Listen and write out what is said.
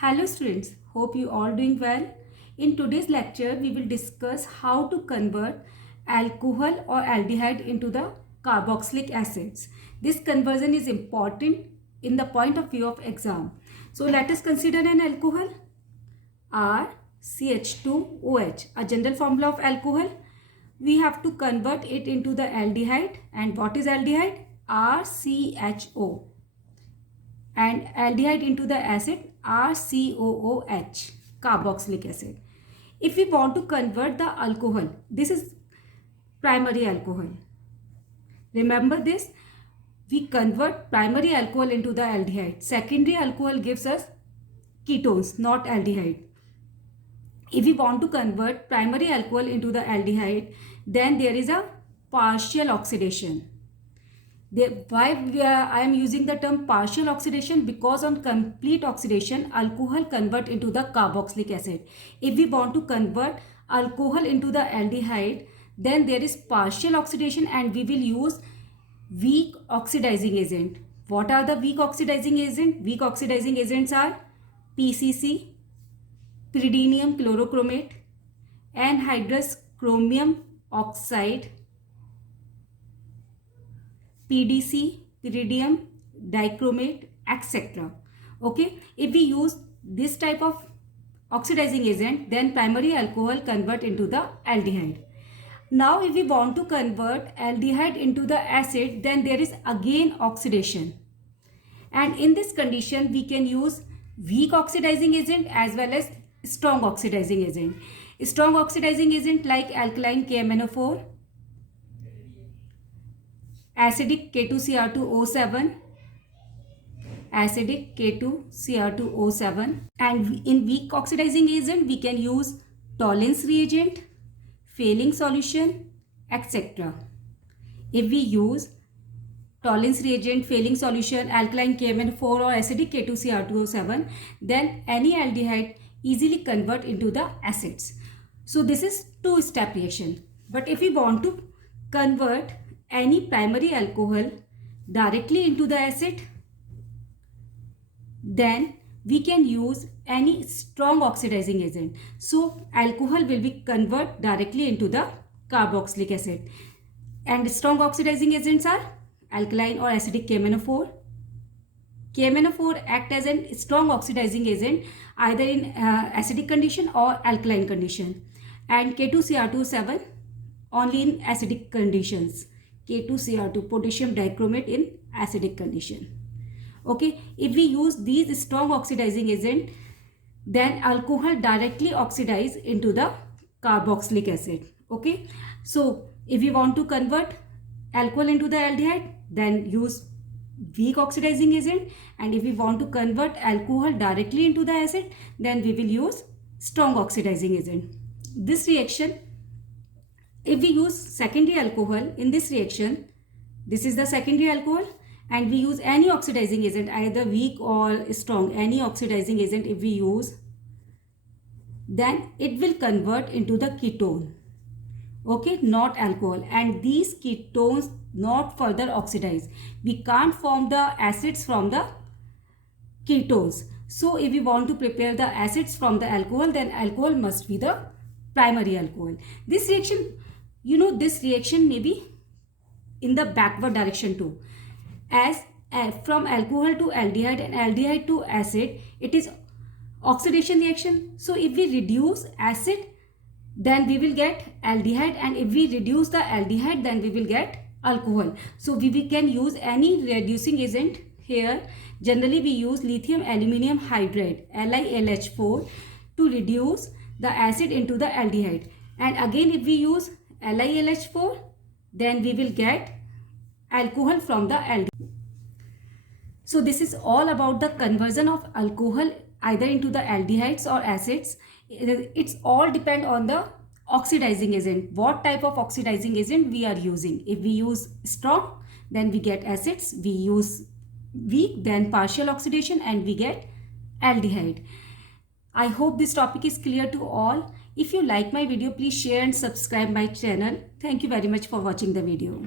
Hello students, hope you all doing well. In today's lecture, we will discuss how to convert alcohol or aldehyde into the carboxylic acids. This conversion is important in the point of view of exam. So let us consider an alcohol RCH2OH, a general formula of alcohol. We have to convert it into the aldehyde, and what is aldehyde? RCHO, and aldehyde into the acid RCOOH, carboxylic acid. If we want to convert the alcohol, this is primary alcohol. Remember this, we convert primary alcohol into the aldehyde. Secondary alcohol gives us ketones, not aldehyde. If we want to convert primary alcohol into the aldehyde, then there is a partial oxidation. I am using the term partial oxidation? Because on complete oxidation, alcohol convert into the carboxylic acid. If we want to convert alcohol into the aldehyde, then there is partial oxidation and we will use weak oxidizing agent. What are the weak oxidizing agent? Weak oxidizing agents are PCC, pyridinium chlorochromate, anhydrous chromium oxide, PDC, pyridium dichromate, etc. Okay, if we use this type of oxidizing agent, then primary alcohol convert into the aldehyde. Now if we want to convert aldehyde into the acid, then there is again oxidation, and in this condition we can use weak oxidizing agent as well as strong oxidizing agent. Strong oxidizing agent like alkaline KMnO4, acidic K2Cr2O7, acidic K2Cr2O7, and in weak oxidizing agent we can use Tollens reagent, Fehling solution, etc. If we use Tollens reagent, Fehling solution, alkaline KMnO4 or acidic K2Cr2O7, then any aldehyde easily convert into the acids. So this is two-step reaction. But if we want to convert any primary alcohol directly into the acid, then we can use any strong oxidizing agent. So alcohol will be convert directly into the carboxylic acid, and strong oxidizing agents are alkaline or acidic KMnO4. KMnO4 act as a strong oxidizing agent either in acidic condition or alkaline condition, and K2Cr2O7 only in acidic conditions. K2Cr2, potassium dichromate, in acidic condition. Okay, if we use these strong oxidizing agent, then alcohol directly oxidize into the carboxylic acid. Okay, so if we want to convert alcohol into the aldehyde, then use weak oxidizing agent, and if we want to convert alcohol directly into the acid, then we will use strong oxidizing agent. This reaction, if we use secondary alcohol in this reaction, this is the secondary alcohol, and we use any oxidizing agent, either weak or strong, any oxidizing agent if we use, then it will convert into the ketone. Okay, not alcohol, and these ketones not further oxidize. We can't form the acids from the ketones. So if we want to prepare the acids from the alcohol, then alcohol must be the primary alcohol. This reaction, this reaction may be in the backward direction too, as from alcohol to aldehyde and aldehyde to acid, it is oxidation reaction. So if we reduce acid, then we will get aldehyde, and if we reduce the aldehyde, then we will get alcohol. So we can use any reducing agent here. Generally we use lithium aluminum hydride, LiLH4, to reduce the acid into the aldehyde, and again if we use LiLH4, then we will get alcohol from the aldehyde. So this is all about the conversion of alcohol either into the aldehydes or acids. It's all depend on the oxidizing agent, what type of oxidizing agent we are using. If we use strong, then we get acids. We use weak, then partial oxidation, and we get aldehyde. I hope this topic is clear to all. If you like my video, please share and subscribe my channel. Thank you very much for watching the video.